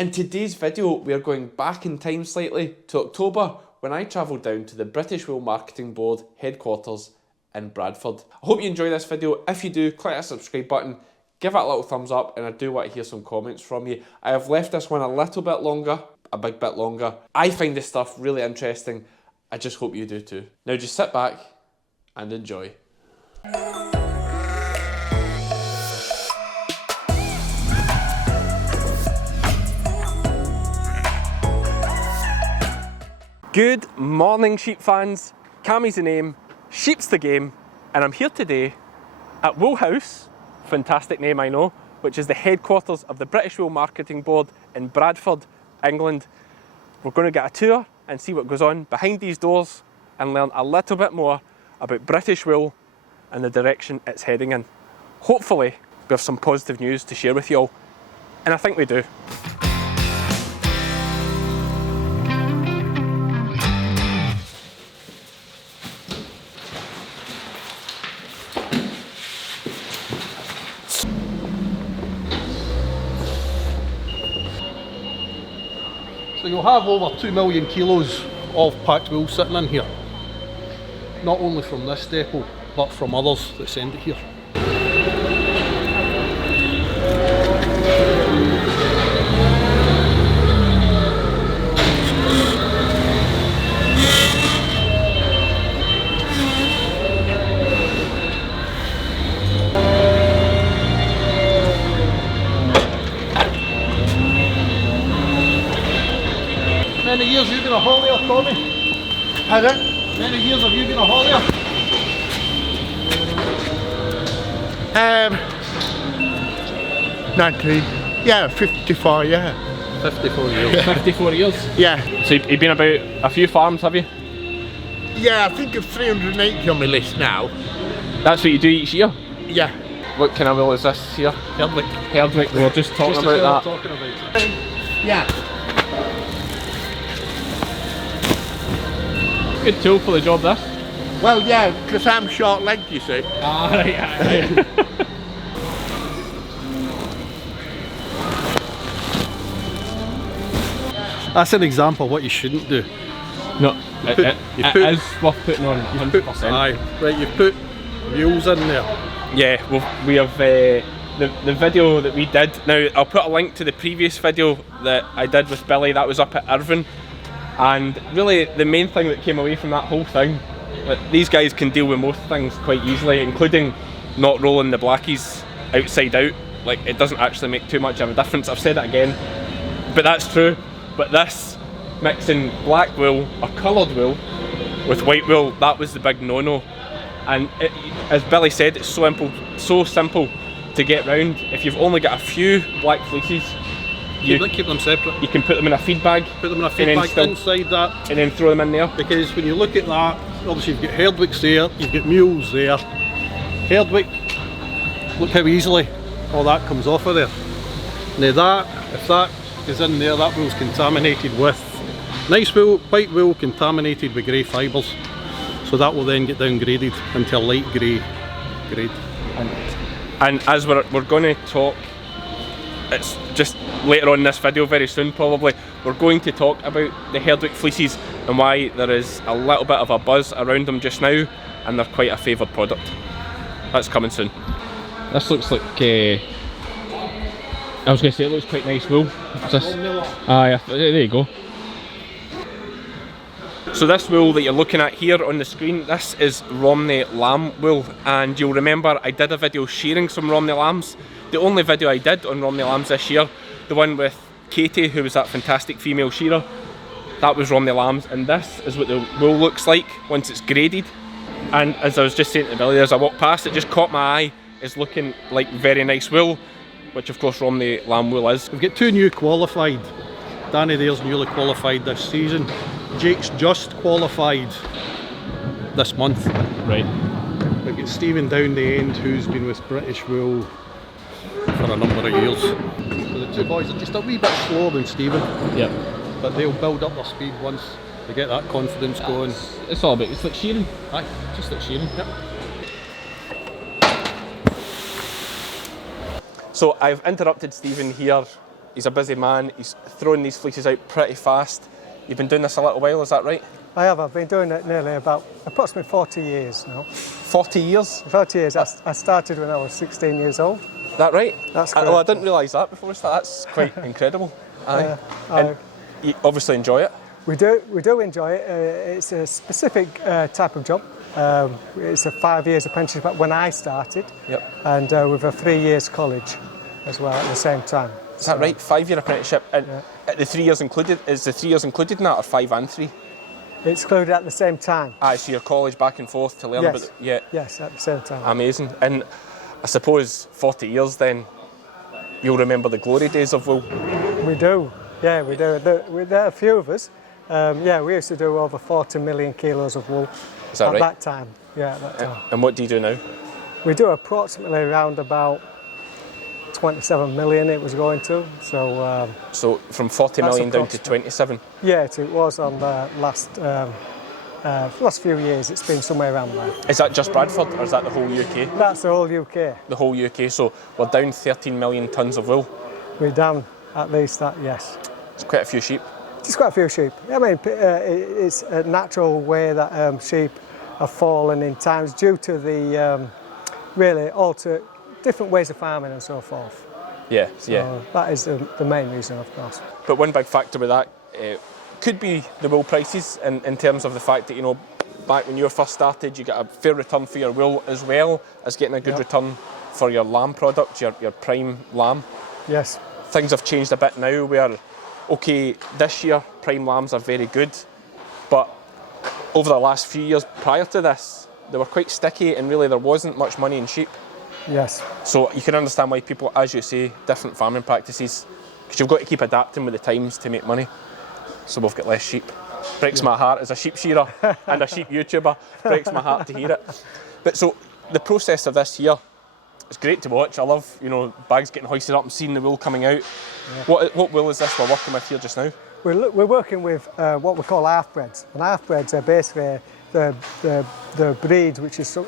In today's video, we are going back in time slightly to October when I travelled down to the British Wool Marketing Board headquarters in Bradford. I hope you enjoy this video. If you do, click that subscribe button, give it a little thumbs up, and I do want to hear some comments from you. I have left this one a little bit longer, a big bit longer. I find this stuff really interesting. I just hope you do too. Now just sit back and enjoy. Good morning, sheep fans. Cammy's the name, sheep's the game, and I'm here today at Wool House, fantastic name I know, which is the headquarters of the British Wool Marketing Board in Bradford, England. We're going to get a tour and see what goes on behind these doors and learn a little bit more about British wool and the direction it's heading in. Hopefully, we have some positive news to share with you all, and I think we do. So you'll have over 2 million kilos of packed wool sitting in here. Not only from this depot, but from others that send it here. How many years have you been a haulier, Tommy? Pardon? How many years have you been a haulier? 54, yeah. 54 years. 54 years? Yeah. So you've been about a few farms, have you? Yeah, I think of 380 on my list now. That's what you do each year? Yeah. What kind of wool is this here? Herdwick. Herdwick, we were just talking Just about that. talking about it. Yeah. Good tool for the job, this. Well, yeah, because I'm short-legged, you see. Ah, right. That's an example of what you shouldn't do. No, it is worth putting on 100%. Aye, right, you've put mules in there. Yeah, we have the video that we did. Now, I'll put a link to the previous video that I did with Billy. That was up at Irvine. And really, the main thing that came away from that whole thing, that these guys can deal with most things quite easily, including not rolling the blackies outside out. Like, it doesn't actually make too much of a difference. I've said it again, but that's true. But this, mixing black wool or coloured wool with white wool, that was the big no-no. And it, as Billy said, it's so simple to get round. If you've only got a few black fleeces, Keep them separate. You can put them in a feed bag. Put them in a feed bag inside that. And then throw them in there. Because when you look at that, obviously you've got Herdwicks there, you've got mules there. Herdwick, look how easily all that comes off of there. Now that, if that is in there, that wool's contaminated with nice wool, white wool contaminated with grey fibres. So that will then get downgraded into a light grey grade. And as we're going to talk, it's just later on in this video, very soon probably, we're going to talk about the Herdwick fleeces and why there is a little bit of a buzz around them just now, and they're quite a favoured product. That's coming soon. This looks like, I was going to say it looks quite nice wool. Yeah, there you go. So this wool that you're looking at here on the screen, this is Romney lamb wool, and you'll remember I did a video shearing some Romney lambs. The only video I did on Romney lambs this year, the one with Katie, who was that fantastic female shearer, that was Romney lambs, and this is what the wool looks like once it's graded. And as I was just saying to Billy as I walked past, it just caught my eye as looking like very nice wool, which of course Romney lamb wool is. We've got 2 new qualified. Danny there's newly qualified this season. Jake's just qualified this month. Right. We've got Stephen down the end, who's been with British Wool for a number of years. So the 2 boys are just a wee bit slower than Stephen. Yep. But they'll build up their speed once they get that confidence going. It's all about, it's like shearing. Aye, Just like shearing. Yep. So I've interrupted Stephen here he's a busy man. He's throwing these fleeces out pretty fast. You've been doing this a little while, is that right? I have. I've been doing it nearly approximately 40 years now. 40 years? 40 years. I started when I was 16 years old. That right? That's Well, I correct. didn't realise that before we started. That's quite incredible. Aye. And you obviously enjoy it? We do enjoy it. It's a specific type of job. It's a 5 years apprenticeship when I started, Yep. and with a 3 years college as well at the same time. Is that right? 5-year apprenticeship? And the 3 years included, is the 3 years included in that, or 5 and 3? It's included at the same time. Aye, so your college back and forth to learn about it? Yes, at the same time. Amazing. And I suppose 40 years then, you'll remember the glory days of wool. We do. Yeah, we do. There are a few of us. We used to do over 40 million kilos of wool Is that at right? that time. Yeah, at that time. And what do you do now? We do approximately around about 27 million it was going to. So So from 40 That's million down to approximate. 27? yeah, it was on the last few years. It's been somewhere around there. Is that just Bradford, or is that the whole UK? That's the whole UK. The whole UK, so we're down 13 million tonnes of wool. We're down at least that. Yes. It's quite a few sheep. Just quite a few sheep. I mean, it's a natural way that sheep have fallen in times due to the really different ways of farming and so forth. Yeah, So yeah. that is the main reason, of course. But one big factor with that could be the wool prices in terms of the fact that, you know, back when you first started, you get a fair return for your wool as well as getting a good return for your lamb product, your prime lamb. Yes. Things have changed a bit now where, okay, this year prime lambs are very good, but over the last few years prior to this, they were quite sticky and really there wasn't much money in sheep. Yes. So you can understand why people, as you say, different farming practices, because you've got to keep adapting with the times to make money. So we've got less sheep. Breaks my heart as a sheep shearer and a sheep YouTuber. Breaks my heart to hear it. But so the process of this here, it's great to watch. I love, you know, bags getting hoisted up and seeing the wool coming out. Yeah. What wool is this we're working with here just now? We're working with what we call half-breds. And half-breds are basically the breed, which is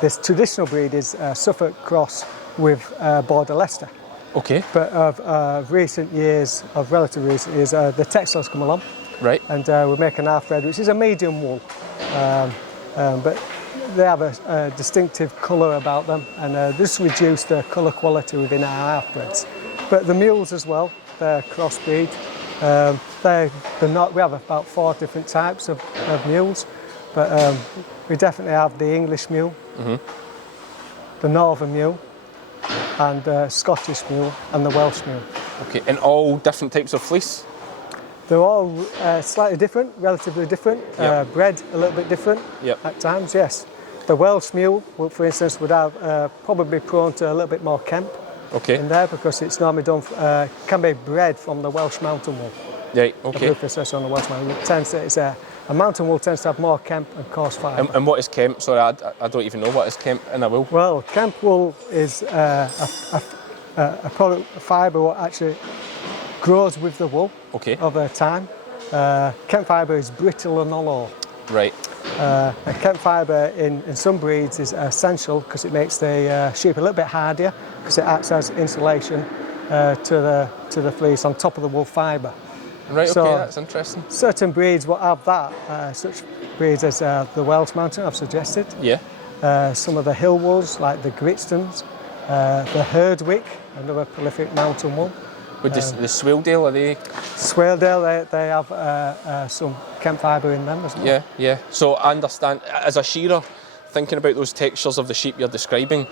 this traditional breed is Suffolk cross with Border Leicester. Okay. But of recent years, of relatively recent years, the textiles come along. Right. And we make an half-bred, which is a medium wool. But they have a distinctive colour about them, and this reduces the colour quality within our half-breds. But the mules as well, they're crossbreed. They're not. We have about 4 different types of mules, but we definitely have the English mule, the Northern mule, and the Scottish mule, and the Welsh mule. Okay, and all different types of fleece? They're all slightly different, relatively different, Yep. bred a little bit different at times, yes. The Welsh mule, for instance, would have probably prone to a little bit more kemp in there because it's normally done, can be bred from the Welsh mountain wool. Right, The okay. blue process on the Welsh mountain wool. A mountain wool tends to have more kemp and coarse fibre. And what is kemp? Sorry, I don't even know what is kemp in a wool. Well, kemp wool is a product, a fibre what actually grows with the wool over time. Kemp fibre is brittle and hollow. Right. And kemp fibre in some breeds is essential because it makes the sheep a little bit hardier because it acts as insulation to the fleece on top of the wool fibre. Right, So, okay, that's interesting. Certain breeds will have that, such breeds as the Welsh Mountain I've suggested. Yeah. Some of the hill wools like the Gritstons, the Herdwick, another prolific mountain wool. With the Swaledale, are they? Swaledale, they have some kemp fibre in them as well. Yeah, yeah. So I understand, as a shearer, thinking about those textures of the sheep you're describing,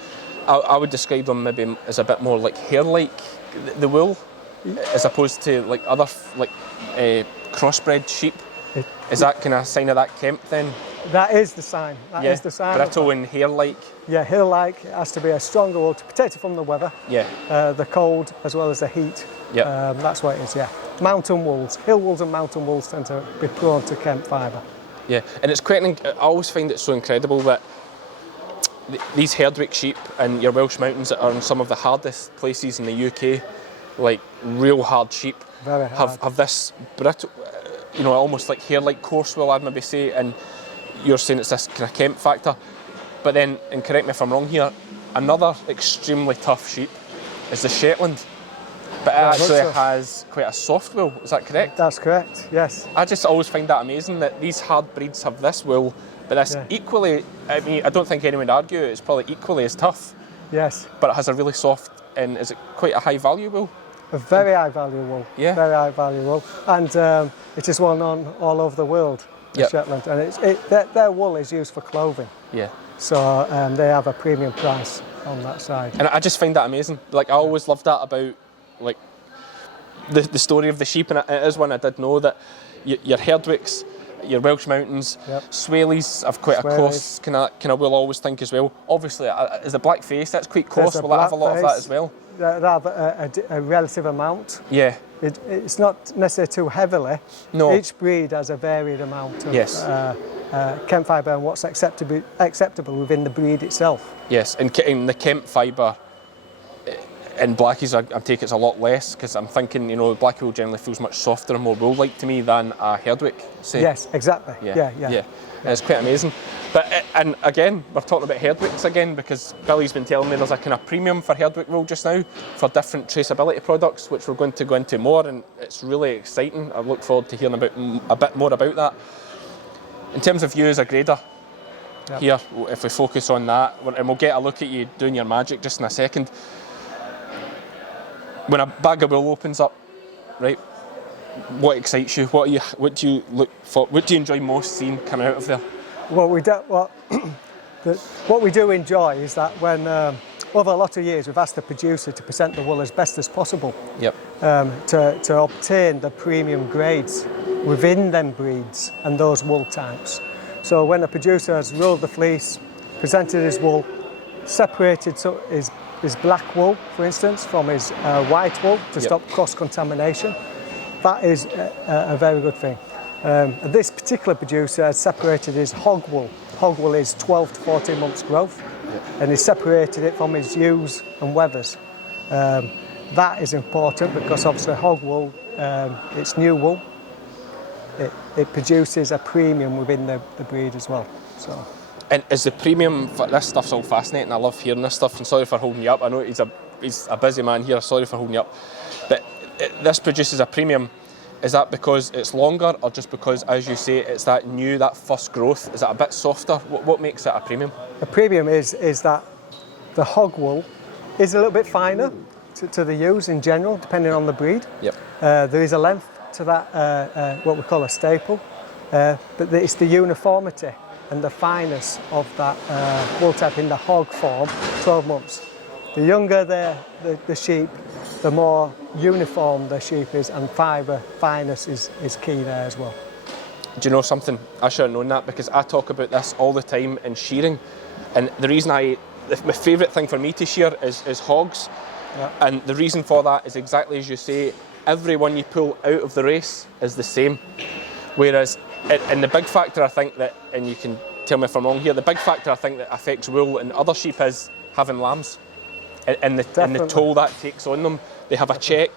I would describe them maybe as a bit more like hair-like, the wool, as opposed to like other crossbred sheep. Is that kind of a sign of that kemp then? That is the sign. That is the sign. Brittle and hair-like. Yeah, hair-like. It has to be a stronger wool to protect it from the weather, the cold, as well as the heat. Yeah. That's what it is, yeah. Mountain wools, hill wools and mountain wools tend to be prone to kemp fibre. Yeah, and it's quite, I always find it so incredible that these Herdwick sheep and your Welsh mountains that are in some of the hardest places in the UK, like real hard sheep, Very hard. have this brittle, almost like hair-like coarse wool, I'd maybe say, and you're saying it's this kind of kemp factor. But then, and correct me if I'm wrong here, another extremely tough sheep is the Shetland. But it actually so. has quite a soft wool, is that correct? That's correct, yes. I just always find that amazing that these hard breeds have this wool, but this equally, I mean, I don't think anyone would argue it's probably equally as tough. Yes. But it has a really soft, and is it quite a high value wool? A very high value wool. Yeah. Very high value wool. And it is well known all over the world, Shetland. And their wool is used for clothing. Yeah. So they have a premium price on that side. And I just find that amazing. Like, I always loved that about, like, the story of the sheep, and it is one I did know that your Herdwicks, your Welsh Mountains, Swaleys have quite a coarse kind of wool, I always think, as well. Obviously, as a black face, that's quite coarse. Will that have a lot of that as well? They have a relative amount. Yeah. It's not necessarily too heavily. No. Each breed has a varied amount of Kemp fibre and what's acceptable within the breed itself. Yes, and the Kemp fibre in blackies, I take it's a lot less, because I'm thinking, you know, black wool generally feels much softer and more wool-like to me than a Herdwick, say. Yes, exactly. Yeah. It's quite amazing. But and again, we're talking about Herdwicks again, because Billy's been telling me there's a kind of premium for Herdwick wool just now for different traceability products, which we're going to go into more, and it's really exciting. I look forward to hearing a bit more about that. In terms of you as a grader, here, if we focus on that, and we'll get a look at you doing your magic just in a second. When a bag of wool opens up, right, what excites you? What do you look for? What do you enjoy most seeing coming out of there? What we do enjoy is that when over a lot of years we've asked the producer to present the wool as best as possible. Yep. To obtain the premium grades within them breeds and those wool types. So when a producer has rolled the fleece, presented his wool, separated his black wool, for instance, from his white wool to stop cross-contamination, that is a very good thing. This particular producer has separated his hog wool. Hog wool is 12 to 14 months growth, and he separated it from his ewes and wethers. That is important because obviously hog wool, it's new wool. It produces a premium within the breed as well. So. And is the premium, this stuff's all fascinating, I love hearing this stuff, and sorry for holding you up, I know he's a busy man here, sorry for holding you up, but this produces a premium. Is that because it's longer, or just because, as you say, it's that new, that first growth? Is it a bit softer? What makes it a premium? A premium is that the hog wool is a little bit finer to the ewes in general, depending on the breed. Yep. There is a length to that, what we call a staple, but it's the uniformity and the fineness of that wool type in the hog form, 12 months. The younger the sheep, the more uniform the sheep is, and fibre fineness is key there as well. Do you know something? I should have known that, because I talk about this all the time in shearing, and the reason my favourite thing for me to shear is hogs, and the reason for that is exactly as you say, every one you pull out of the race is the same, whereas and the big factor I think that, and you can tell me if I'm wrong here, the big factor I think that affects wool and other sheep is having lambs, and the toll that takes on them. They have a check,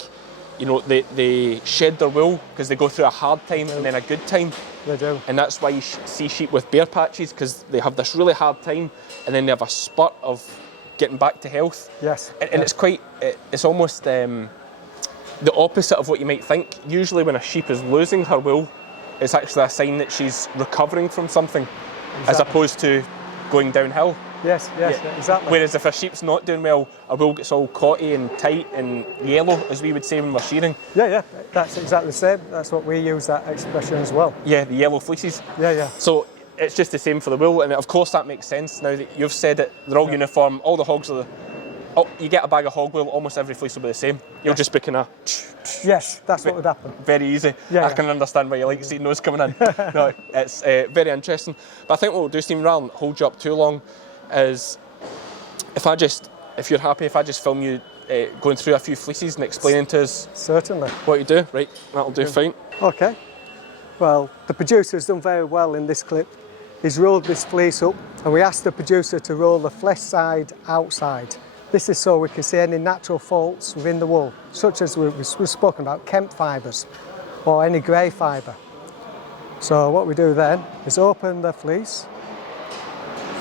you know, they shed their wool because they go through a hard time and then a good time. They do. And that's why you see sheep with bare patches, because they have this really hard time and then they have a spurt of getting back to health. Yes. And it's almost the opposite of what you might think. Usually when a sheep is losing her wool, it's actually a sign that she's recovering from something, as opposed to going downhill. Yes, exactly. Whereas if a sheep's not doing well, a wool gets all cotty and tight and yellow, as we would say when we're shearing. Yeah, that's exactly the same. That's what we use that expression as well. Yeah, the yellow fleeces. Yeah. So it's just the same for the wool, and of course that makes sense now that you've said it. They're all uniform, all the hogs are you get a bag of hog wool, almost every fleece will be the same. You'll just be kind of... Yes, that's what would happen. Very easy. I can understand why you like seeing those coming in. No, it's very interesting. But I think what we'll do, Stephen, rather than hold you up too long, is if you're happy, if I just film you going through a few fleeces and explaining to us certainly what you do, right? That'll do fine. Okay. Well, the producer's done very well in this clip. He's rolled this fleece up, and we asked the producer to roll the flesh side outside. This is so we can see any natural faults within the wool, such as we've spoken about Kemp fibres or any grey fibre. So what we do then is open the fleece,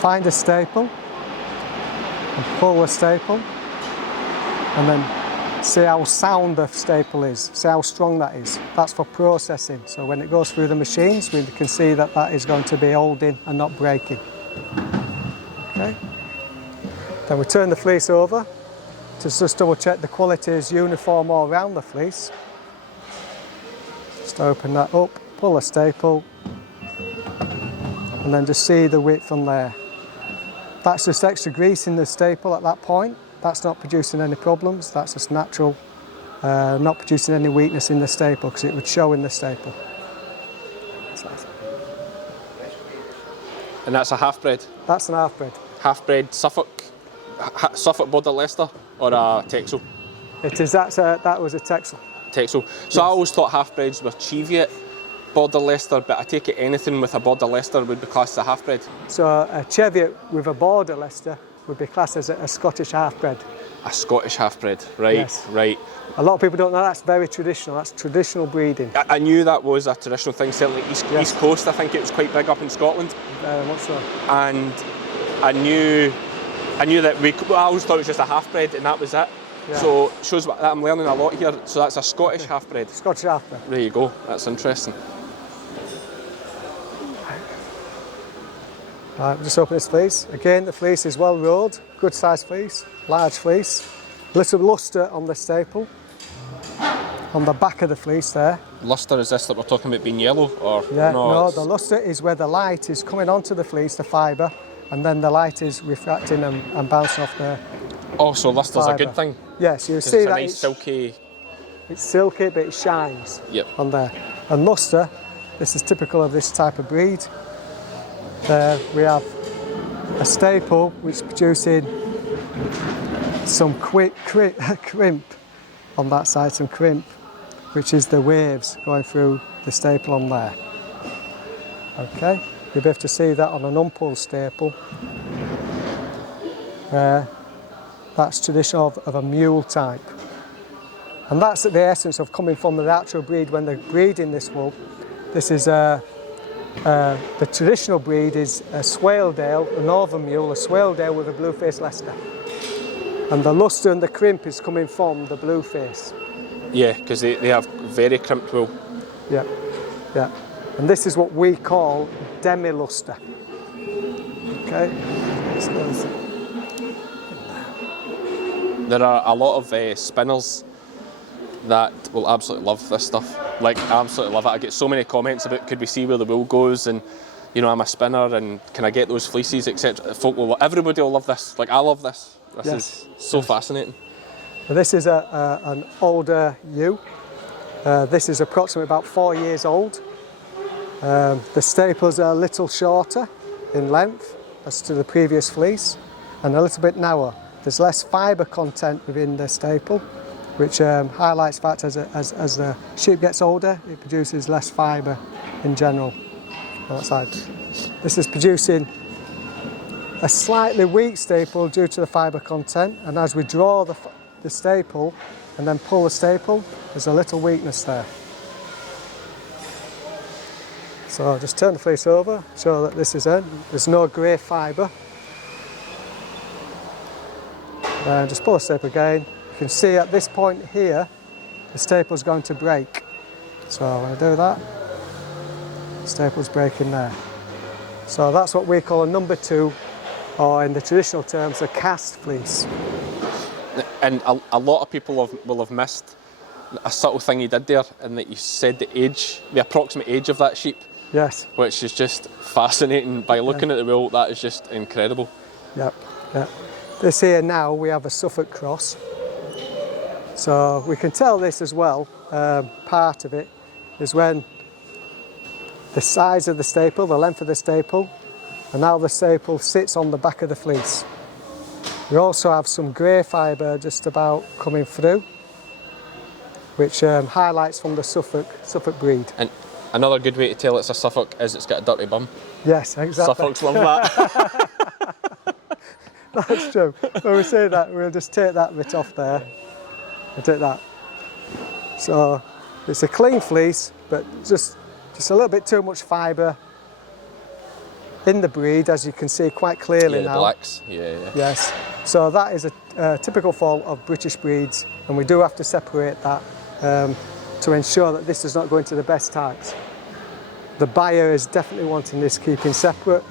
find a staple, and pull the staple, and then See how sound the staple is, see how strong that is. That's for processing. So when it goes through the machines, we can see that that is going to be holding and not breaking. Okay. Then we turn the fleece over to just double check the quality is uniform all around the fleece. Just open that up, pull the staple, and then just see the width from there. That's just extra grease in the staple at that point. That's not producing any problems, that's just natural, not producing any weakness in the staple because it would show in the staple. And that's a half bred? That's an half bred. Half bred Suffolk Border Leicester or a Texel? It is, that was a Texel. Texel. So Yes. I always thought half breds were Cheviot Border Leicester, but I take it anything with a Border Leicester would be classed as a half bred? So a Cheviot with a Border Leicester would be classed as a Scottish half bred. A Scottish half bred, right, Yes. right. A lot of people don't know that's very traditional, that's traditional breeding. I knew that was a traditional thing, certainly East Coast, I think it was quite big up in Scotland. Very much so. And I knew that I always thought it was just a half bred and that was it. Yeah. So it shows that I'm learning a lot here. So that's a Scottish half bred. Scottish half bred. There you go, that's interesting. Right, just open this fleece. Again, the fleece is well rolled, good sized fleece, large fleece. Little lustre on the staple, on the back of the fleece there. Lustre, is this that we're talking about being yellow or Yeah, no, it's- the lustre is where the light is coming onto the fleece, the fibre, and then the light is refracting and bouncing off the Oh, so lustre's a fibre. good thing. Yes, you 'Cause see it's a that nice silky. it's silky, but it shines Yep. on there. And lustre, this is typical of this type of breed. There we have a staple which is producing some crimp on that side, some crimp, which is the waves going through the staple on there. Okay, you'll be able to see that on an unpulled staple. That's traditional of a mule type. And that's the essence of coming from the actual breed when they're breeding this wool. This is the traditional breed is a Swaledale, a northern mule, a Swaledale with a blue-faced Leicester. And the lustre and the crimp is coming from the blue face. Yeah, because they have very crimped wool. Yeah, yeah. And this is what we call demi-lustre. Okay. There are a lot of spinners that will absolutely love this stuff. Like, absolutely love it. I get so many comments about could we see where the wool goes, and you know, I'm a spinner and can I get those fleeces, etc. Everybody will love this. Like, I love this. This is so fascinating. Well, this is an older ewe. This is approximately about 4 years old. The staples are a little shorter in length as to the previous fleece and a little bit narrower. There's less fibre content within the staple, which highlights the fact as the sheep gets older, it produces less fibre in general on that side. This is producing a slightly weak staple due to the fibre content, and as we draw the staple and then pull the staple, there's a little weakness there. So I'll just turn the fleece over, show that this is in. There's no grey fibre. Then just pull the staple again. You can see at this point here, the staple's going to break. So when I do that, the staple's breaking there. So that's what we call a number 2, or in the traditional terms, a cast fleece. And a lot of people will have missed a subtle thing you did there, and that you said the approximate age of that sheep. Yes. Which is just fascinating. By looking at the wool, that is just incredible. Yep, yep. This here now, we have a Suffolk cross. So we can tell this as well, part of it is when the size of the staple, the length of the staple, and how the staple sits on the back of the fleece. We also have some grey fibre just about coming through, which highlights from the Suffolk breed. And another good way to tell it's a Suffolk is it's got a dirty bum. Yes, exactly. Suffolks love that. That's true. When we say that, we'll just take that bit off there and take that. So it's a clean fleece, but just a little bit too much fibre in the breed, as you can see quite clearly Yeah, the now. blacks. Yeah, yeah. Yes. So that is typical fault of British breeds, and we do have to separate that to ensure that this does not go into the best types. The buyer is definitely wanting this keeping separate.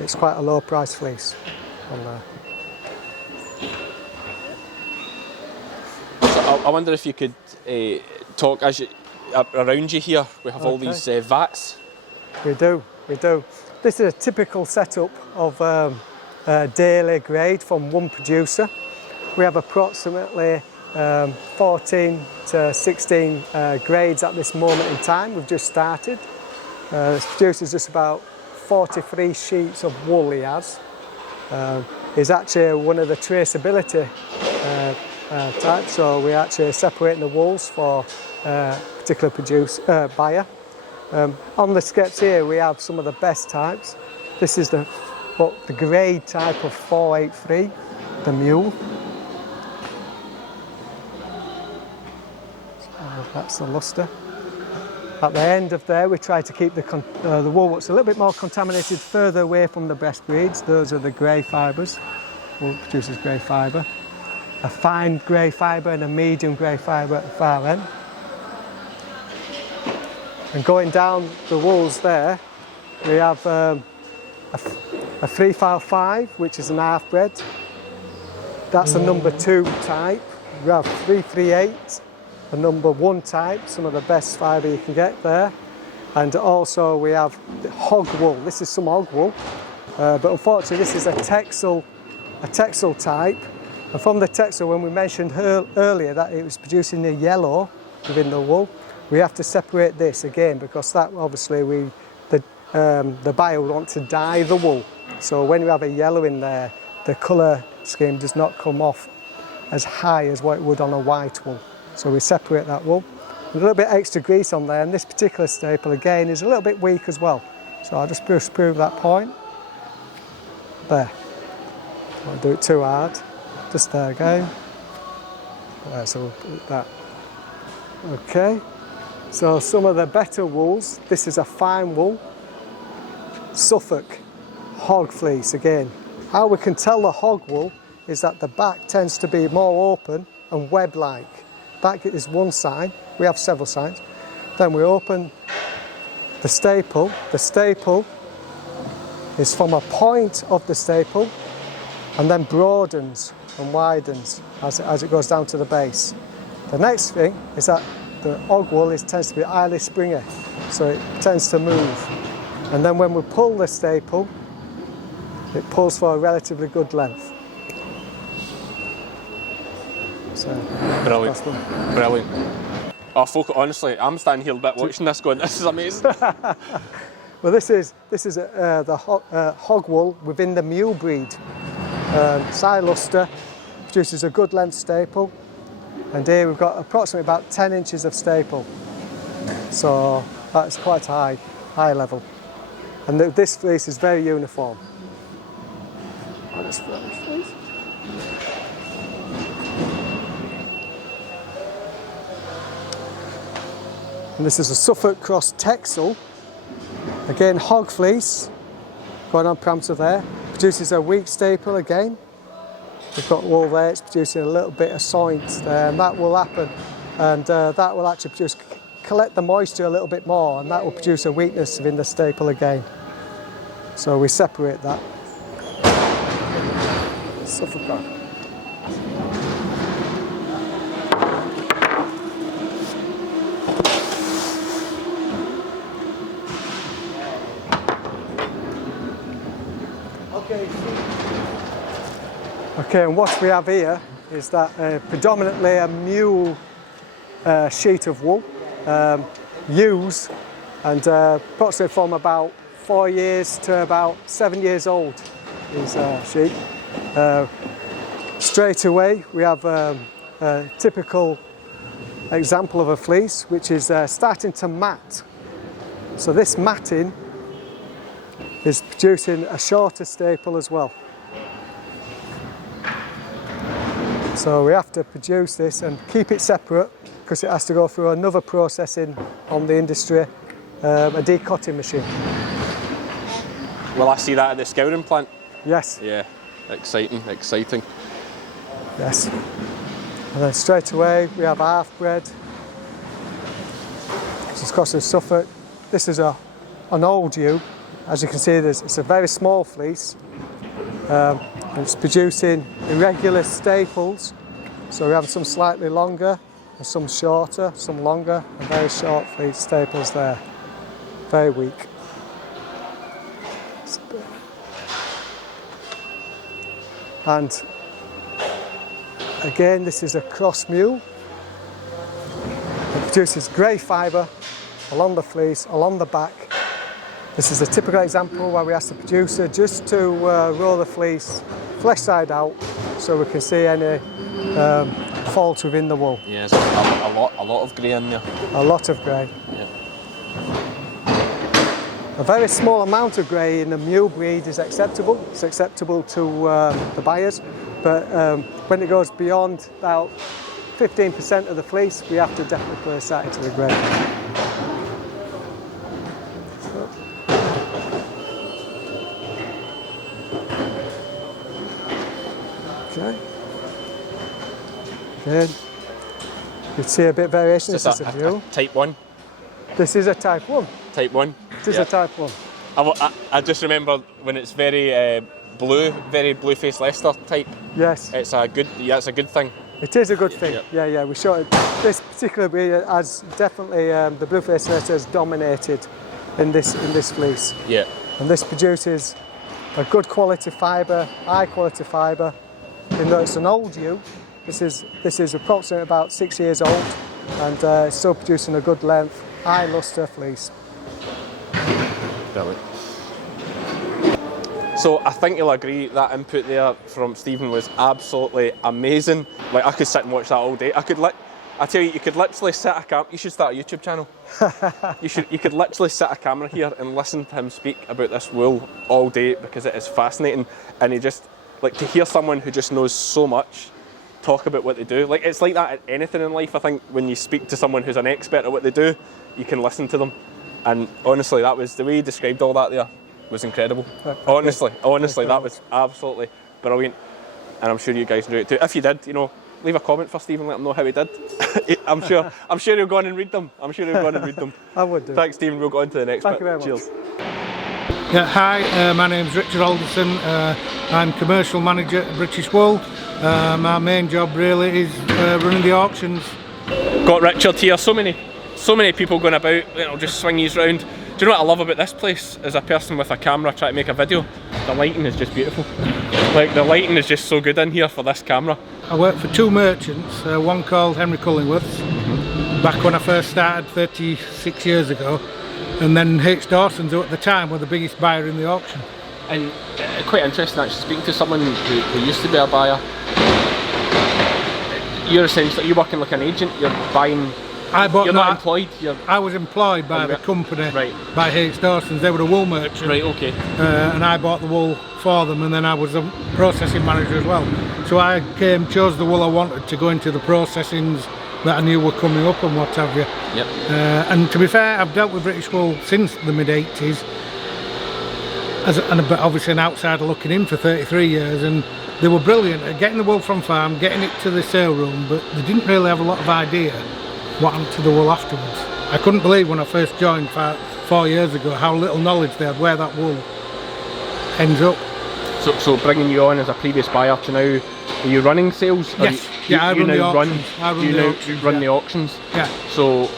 It's quite a low price fleece on there. So I wonder if you could talk as you, around you here. We have all these vats. We do. This is a typical setup of daily grade from one producer. We have approximately 14 to 16 grades at this moment in time. We've just started. This produces just about 43 sheets of wool he has. He's actually one of the traceability types, so we're actually separating the wools for particular buyer. On the sketch here we have some of the best types. This is the grade type of 483, the mule. So that's the luster. At the end of there we try to keep the wool that's a little bit more contaminated further away from the best breeds. Those are the grey fibres. Wool produces grey fibre. A fine grey fibre and a medium grey fibre at the far end. And going down the wools there, we have a 355, which is an half bred. That's a number 2 type. We have 338, a number 1 type, some of the best fibre you can get there. And also we have the hog wool. This is some hog wool, but unfortunately this is a Texel type. And from the Texel, when we mentioned earlier that it was producing the yellow within the wool, we have to separate this again because that obviously the buyer would want to dye the wool. So when you have a yellow in there, the colour scheme does not come off as high as what it would on a white wool. So we separate that wool. A little bit extra grease on there, and this particular staple again is a little bit weak as well. So I'll just prove that point. There. I won't do it too hard. Just there again. So we'll put that. Okay. So some of the better wools. This is a fine wool. Suffolk hog fleece again. How we can tell the hog wool is that the back tends to be more open and web-like. Back is one sign. We have several signs. Then we open the staple. The staple is from a point of the staple and then broadens and widens as it goes down to the base. The next thing is that the hog wool tends to be highly springy, so it tends to move. And then when we pull the staple, it pulls for a relatively good length. So, brilliant. Oh, folk, honestly, I'm standing here a bit watching this going, this is amazing. Well, this is the hog wool within the mule breed. Luster produces a good length staple, and here we've got approximately about 10 inches of staple. So that's quite high level. And this fleece is very uniform. And this is a Suffolk cross Texel. Again, hog fleece, going on parameter there. Produces a weak staple again. We've got wool there, it's producing a little bit of soint there, and that will happen. And that will actually collect the moisture a little bit more, and that will produce a weakness within the staple again. So we separate that. Suffolk cross. Okay, and what we have here is that predominantly a mule sheet of wool, ewes, and approximately from about 4 years to about 7 years old is sheep. Straight away we have a typical example of a fleece which is starting to mat. So this matting is producing a shorter staple as well. So we have to produce this and keep it separate because it has to go through another processing on the industry, a decotting machine. Will I see that at the scouring plant? Yes. Yeah, exciting. Yes. And then straight away we have half bred. It's across in Suffolk. This is an old ewe. As you can see, it's a very small fleece. And it's producing irregular staples. So we have some slightly longer and some shorter, some longer and very short fleece staples there. Very weak. And again, this is a cross mule. It produces grey fibre along the fleece, along the back. This is a typical example where we ask the producer just to roll the fleece flesh side out so we can see any fault within the wool. Yeah, there's a lot of grey in there. A lot of grey. Yeah. A very small amount of grey in the mule breed is acceptable. It's acceptable to the buyers, but when it goes beyond about 15% of the fleece, we have to definitely place that into the grey. Okay. Again, you can see a bit of variation. This is a mule. Type 1. This is a type 1. Type 1. It is a type 1. I just remember when it's very blue-faced Leicester type. Yes. It's a good thing. It is a good thing. Yeah. We showed this particular breed has definitely the blue-faced Leicester has dominated in this fleece. Yeah. And this produces a good quality fibre, high quality fibre. Even though it's an old ewe, this is approximately about 6 years old, and still producing a good length, high lustre fleece. Brilliant. So I think you'll agree that input there from Stephen was absolutely amazing. Like, I could sit and watch that all day. I tell you, you could literally set a camera. You should start a YouTube channel. You could literally set a camera here and listen to him speak about this wool all day because it is fascinating. And he just, like, to hear someone who just knows so much talk about what they do. Like, it's like that at anything in life. I think when you speak to someone who's an expert at what they do, you can listen to them. And honestly, that was the way he described all that there was incredible. Honestly, that was absolutely brilliant. And I'm sure you guys enjoyed it too. If you did, leave a comment for Stephen, let him know how he did. I'm sure he'll go on and read them. I would do. Thanks, Stephen. We'll go on to the next Thank bit. you very much. Cheers. Yeah, hi, my name's Richard Alderson. I'm commercial manager at British Wool. My main job really is running the auctions. Got Richard here. So many people going about, just swingies round. Do you know what I love about this place? As a person with a camera trying to make a video, the lighting is just beautiful. Like, the lighting is just so good in here for this camera. I work for two merchants, one called Henry Cullingworth's, back when I first started 36 years ago, and then H. Dawson's, who at the time were the biggest buyer in the auction. And quite interesting actually, speaking to someone who used to be a buyer. You're essentially, you're working like an agent, you're buying. You're not employed? I was employed by the company, by H. Dawson's. They were a wool merchant. Right, okay. And I bought the wool for them, and then I was a processing manager as well. So I chose the wool I wanted to go into the processings that I knew were coming up and what have you. Yep. And to be fair, I've dealt with British Wool since the mid-80s, but obviously an outsider looking in for 33 years, and they were brilliant at getting the wool from farm, getting it to the sale room, but they didn't really have a lot of idea what happened to the wool afterwards. I couldn't believe when I first joined 4 years ago how little knowledge they had where that wool ends up. So bringing you on as a previous buyer to now, are you running sales? Yes, I run the auctions. You run the auctions? Yeah. So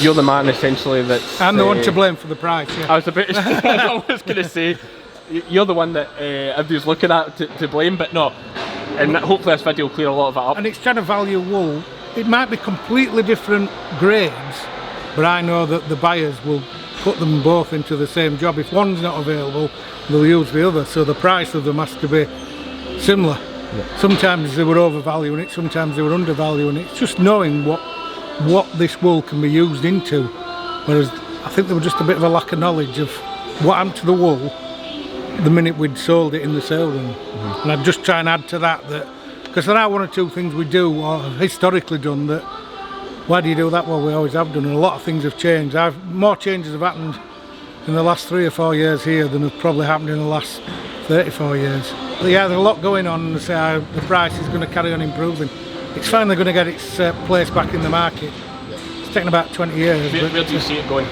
you're the man essentially that's... I'm the one to blame for the price, yeah. I was going to say, you're the one that everybody's looking at to blame, but no. And hopefully this video will clear a lot of it up. And it's trying to value wool. It might be completely different grades, but I know that the buyers will put them both into the same job. If one's not available, they'll use the other, so the price of them has to be similar. Yeah. Sometimes they were overvaluing it, sometimes they were undervaluing it. It's just knowing what this wool can be used into, whereas I think there was just a bit of a lack of knowledge of what happened to the wool the minute we'd sold it in the sale room. And I'd just try and add to that, because there are one or two things we do or have historically done that, why do you do that? Well, we always have done, and a lot of things have changed. More changes have happened in the last 3 or 4 years here than have probably happened in the last 34 years. But yeah, there's a lot going on, and say the price is going to carry on improving. It's finally going to get its place back in the market. It's taken about 20 years. Where do you see it going?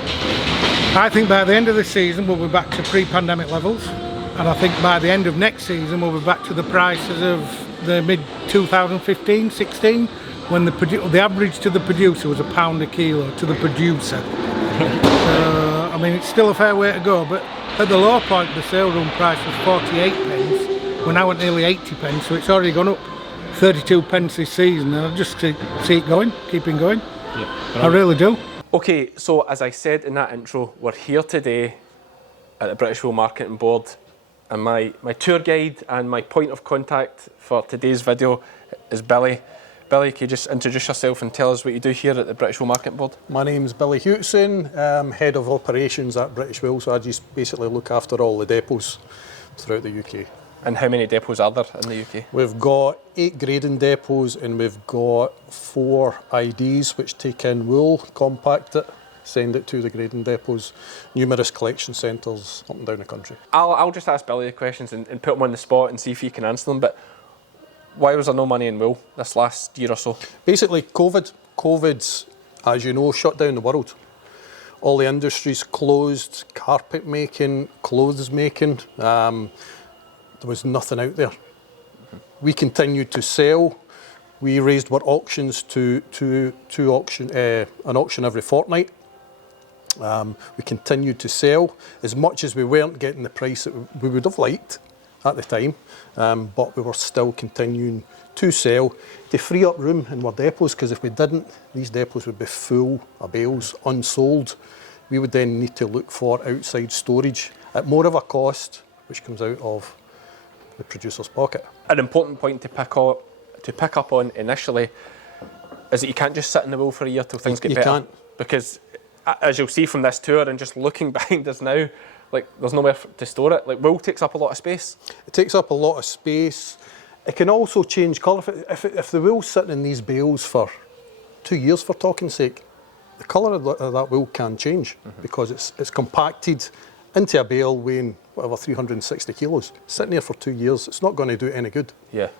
I think by the end of the season we'll be back to pre-pandemic levels, and I think by the end of next season we'll be back to the prices of the mid 2015-16, when the average to the producer was £1 a kilo to the producer. So, I mean, it's still a fair way to go, but at the low point the sale room price was 48 pence. We're now at nearly 80 pence, so it's already gone up 32 pence this season, and I just see it going, keeping going. Yeah, I really do. Okay, so as I said in that intro, we're here today at the British Wool Marketing Board, and my tour guide and my point of contact for today's video is Billy. Billy, can you just introduce yourself and tell us what you do here at the British Wool Marketing Board? My name's Billy Hewson, I'm Head of Operations at British Wool, so I just basically look after all the depots throughout the UK. And how many depots are there in the UK? We've got 8 grading depots, and we've got 4 IDs which take in wool, compact it, send it to the grading depots, numerous collection centres up and down the country. I'll just ask Billy the questions and put him on the spot and see if he can answer them, but why was there no money in wool this last year or so? Basically, COVID's, as you know, shut down the world. All the industries closed, carpet making, clothes making, there was nothing out there. We continued to sell. We raised our auctions to an auction every fortnight. We continued to sell as much as we weren't getting the price that we would have liked at the time, but we were still continuing to sell to free up room in our depots, because if we didn't, these depots would be full of bales, unsold. We would then need to look for outside storage at more of a cost, which comes out of the producer's pocket. An important point to pick up on initially is that you can't just sit in the wool for a year till things get better. You can't. Because as you'll see from this tour and just looking behind us now, like there's nowhere to store it. Like wool takes up a lot of space. It takes up a lot of space. It can also change colour. If the wool's sitting in these bales for 2 years, for talking's sake, the colour of that wool can change, because it's compacted into a bale weighing whatever 360 kilos. Sitting there for 2 years, it's not going to do it any good. Yeah.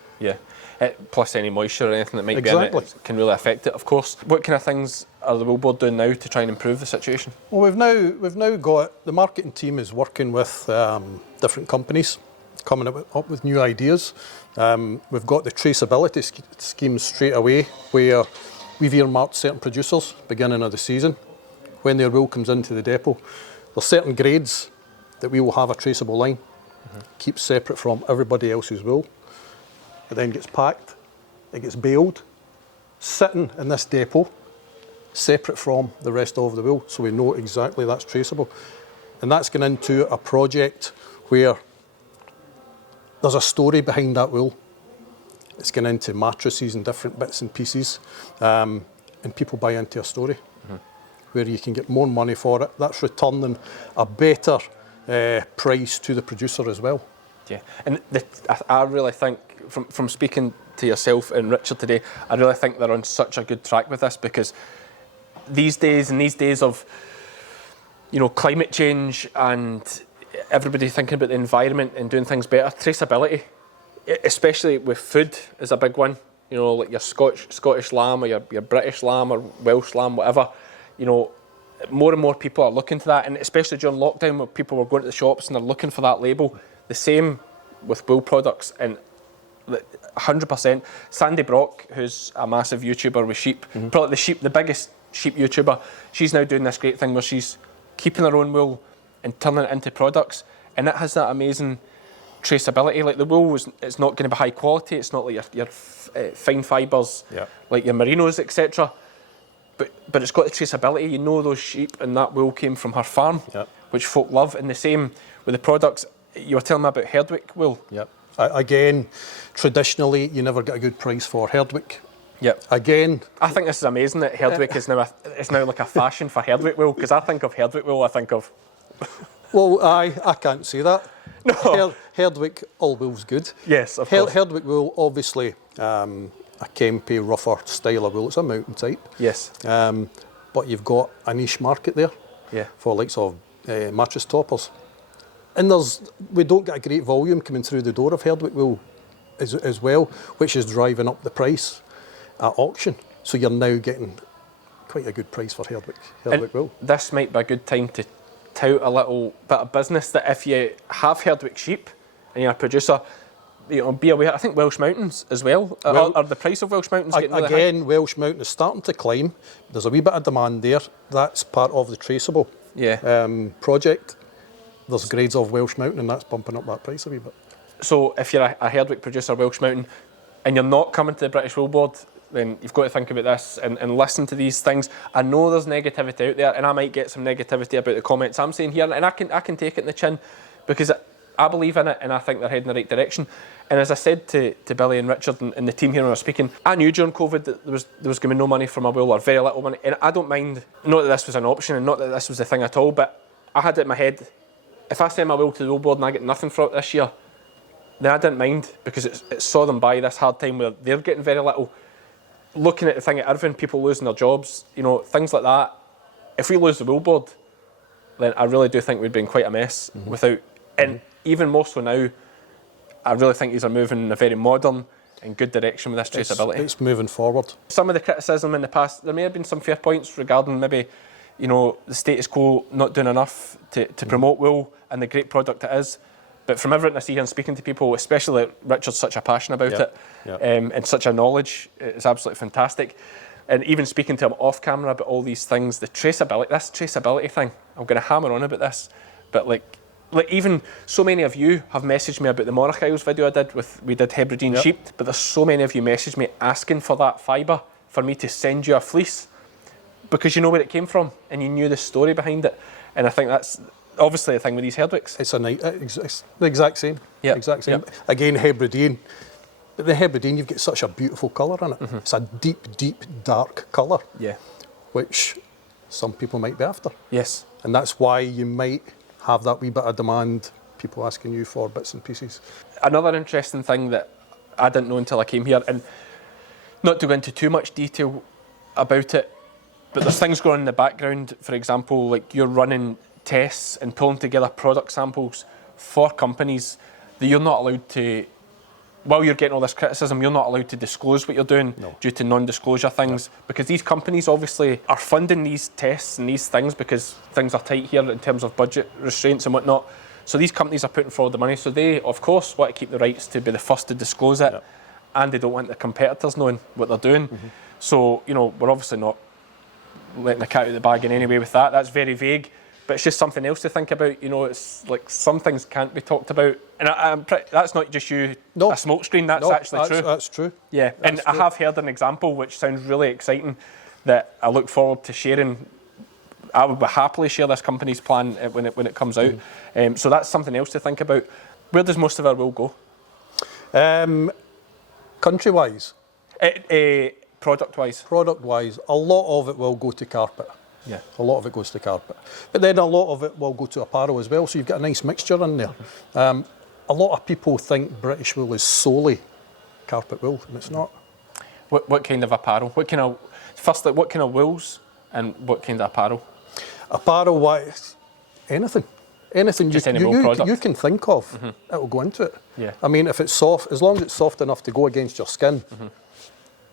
Plus any moisture or anything that might be in it can really affect it, of course. What kind of things are the Wool Board doing now to try and improve the situation? Well, we've now got, the marketing team is working with different companies, coming up with new ideas. We've got the traceability scheme straight away, where we've earmarked certain producers beginning of the season. When their wool comes into the depot, there's certain grades that we will have a traceable line, keep separate from everybody else's wool. It then gets packed, it gets baled, sitting in this depot, separate from the rest of the wool, so we know exactly that's traceable. And that's going into a project where there's a story behind that wool. It's going into mattresses and different bits and pieces, and people buy into a story, where you can get more money for it. That's returning a better price to the producer as well. Yeah, and I really think, from speaking to yourself and Richard today, I really think they're on such a good track with this, because these days of, you know, climate change and everybody thinking about the environment and doing things better, traceability, especially with food, is a big one. You know, like your Scottish lamb, or your British lamb, or Welsh lamb, whatever. You know, more and more people are looking to that, and especially during lockdown, where people were going to the shops and they're looking for that label. The same with wool products, and 100%. Sandy Brock, who's a massive YouTuber with sheep, probably the biggest sheep YouTuber, she's now doing this great thing where she's keeping her own wool and turning it into products, and it has that amazing traceability. Like the wool it's not going to be high quality, it's not like your fine fibres, like your merinos, etc. But it's got the traceability. You know those sheep and that wool came from her farm, which folk love. And the same with the products. You were telling me about Herdwick wool. Again, traditionally, you never get a good price for Herdwick. Again, I think this is amazing that Herdwick is now like a fashion for Herdwick wool, because I think of Herdwick wool, I think of. Well, I can't say that. No. Herdwick, all wool's good. Yes, of course. Herdwick wool, obviously, a Kempe, rougher style of wool. It's a mountain type. Yes. But you've got a niche market there. For likes of mattress toppers. And we don't get a great volume coming through the door of Herdwick wool as well, which is driving up the price at auction. So you're now getting quite a good price for Herdwick wool. This might be a good time to tout a little bit of business, that if you have Herdwick sheep and you're a producer, be aware. I think Welsh Mountains as well. Are the price of Welsh Mountains getting really high? Again, Welsh Mountain is starting to climb. There's a wee bit of demand there. That's part of the Traceable project. There's grades of Welsh Mountain, and that's bumping up that price a wee bit. So if you're a Herdwick producer, Welsh Mountain, and you're not coming to the British Wool Board, then you've got to think about this and listen to these things. I know there's negativity out there, and I might get some negativity about the comments I'm saying here, and I can take it in the chin, because I believe in it, and I think they're heading in the right direction. And as I said to Billy and Richard and the team here when I was speaking, I knew during COVID that there was going to be no money for my wool, or very little money, and I don't mind, not that this was an option and not that this was the thing at all, but I had it in my head, if I send my wool to the Wool Board and I get nothing for it this year, then I didn't mind, because it saw them by this hard time where they're getting very little. Looking at the thing at Irvine, people losing their jobs, things like that. If we lose the Wool Board, then I really do think we'd be in quite a mess without. And even more so now, I really think these are moving in a very modern and good direction with this traceability. It's moving forward. Some of the criticism in the past, there may have been some fair points regarding maybe, the status quo not doing enough to promote wool and the great product it is. But from everything I see here and speaking to people, especially Richard's such a passion about it, and such a knowledge, it's absolutely fantastic. And even speaking to him off camera about all these things, this traceability thing, I'm going to hammer on about this, but like even so many of you have messaged me about the Monarch Isles video we did Hebridean sheep, but there's so many of you messaged me asking for that fibre, for me to send you a fleece, because you know where it came from and you knew the story behind it. And I think that's obviously the thing with these Herdwicks. It's the exact same. Exact same. Again, Hebridean. But the Hebridean, you've got such a beautiful colour in it. It's a deep, deep, dark colour. Yeah. Which some people might be after. Yes. And that's why you might have that wee bit of demand, people asking you for bits and pieces. Another interesting thing that I didn't know until I came here, and not to go into too much detail about it, but there's things going on in the background. For example, like you're running tests and pulling together product samples for companies that you're not allowed to, while you're getting all this criticism, you're not allowed to disclose what you're doing due to non-disclosure things, because these companies obviously are funding these tests and these things because things are tight here in terms of budget restraints and whatnot. So these companies are putting forward the money, so they of course want to keep the rights to be the first to disclose it, and they don't want their competitors knowing what they're doing. So we're obviously not letting the cat out of the bag in any way with that. That's very vague. But it's just something else to think about. It's like some things can't be talked about. And that's not just a smokescreen, that's actually true. That's true. Yeah, and I have heard an example which sounds really exciting that I look forward to sharing. I would happily share this company's plan when it comes out. So that's something else to think about. Where does most of our wool go? Country-wise? Product-wise. Product-wise, a lot of it will go to carpet. Yeah, a lot of it goes to carpet. But then a lot of it will go to apparel as well, so you've got a nice mixture in there. A lot of people think British wool is solely carpet wool, and it's not. What kind of apparel? What kind of wools and what kind of apparel? Apparel-wise, anything. Anything Just any wool product? You can think of, it will go into it. Yeah. I mean, if it's soft, as long as it's soft enough to go against your skin,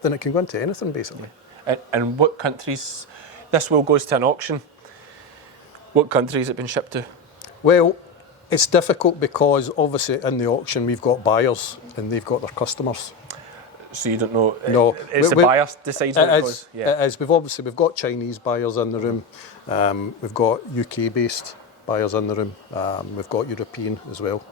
then it can go into anything, basically. And what countries... This wool goes to an auction. What country has it been shipped to? Well, it's difficult because obviously in the auction we've got buyers and they've got their customers. So you don't know? No. It's the buyer decides where it goes? Yeah. It is. We've got Chinese buyers in the room. We've got UK-based buyers in the room. We've got European as well.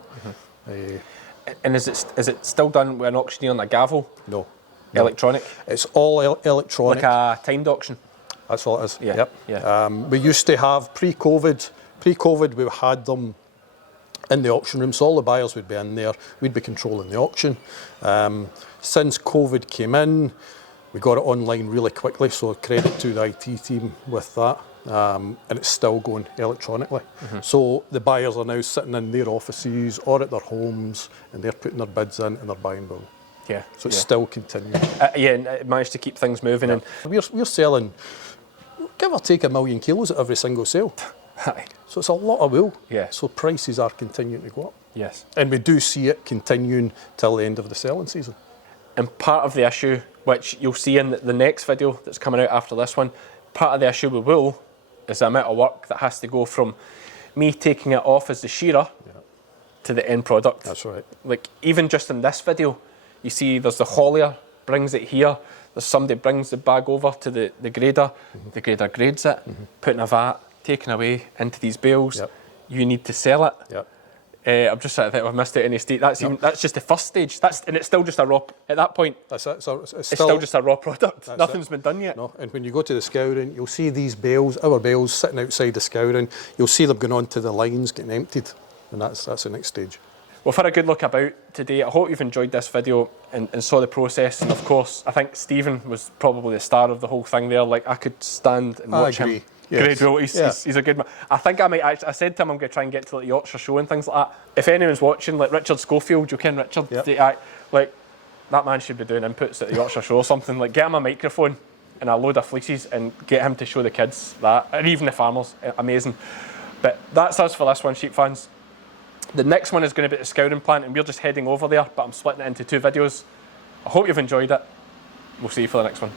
And is it still done with an auctioneer on a gavel? No. Electronic? It's all electronic. Like a timed auction? That's all it is. Yeah. Yep. Yeah. We used to have pre-COVID we had them in the auction room, so all the buyers would be in there. We'd be controlling the auction. Since COVID came in, we got it online really quickly, so credit to the IT team with that. And it's still going electronically. So the buyers are now sitting in their offices or at their homes, and they're putting their bids in and they're buying wool. Yeah. So it's still continuing. And it managed to keep things moving. Yeah. And we're selling, give or take, 1 million kilos at every single sale. Aye. So it's a lot of wool. Yeah. So prices are continuing to go up. Yes. And we do see it continuing till the end of the selling season. And part of the issue, which you'll see in the next video that's coming out after this one, part of the issue with wool is the amount of work that has to go from me taking it off as the shearer to the end product. That's right. Like even just in this video, you see there's the haulier brings it here, there's somebody brings the bag over to the grader, the grader grades it, putting a VAT, taken away into these bales. Yep. You need to sell it. Yep. I'm just trying to think if I've missed out any state. That's just the first stage. And it's still just a raw. At that point, That's it. So it's still just a raw product. That's Nothing's it. been done yet. No, and when you go to the scouring, you'll see these bales, our bales, sitting outside the scouring. You'll see them going on to the lines, getting emptied, and that's the next stage. We've had a good look about today. I hope you've enjoyed this video and saw the process. And of course, I think Stephen was probably the star of the whole thing there. Like I could stand and watch him. Yes. Great, he's a good man. I think I might actually, I said to him I'm going to try and get to like the Ayrshire show and things like that. If anyone's watching, like Richard Schofield, you ken Richard? Yep. Like that man should be doing inputs at the Ayrshire show or something. Like get him a microphone and a load of fleeces and get him to show the kids that, and even the farmers. Amazing. But that's us for this one, sheep fans. The next one is going to be at the scouring plant and we're just heading over there, but I'm splitting it into 2 videos. I hope you've enjoyed it. We'll see you for the next one.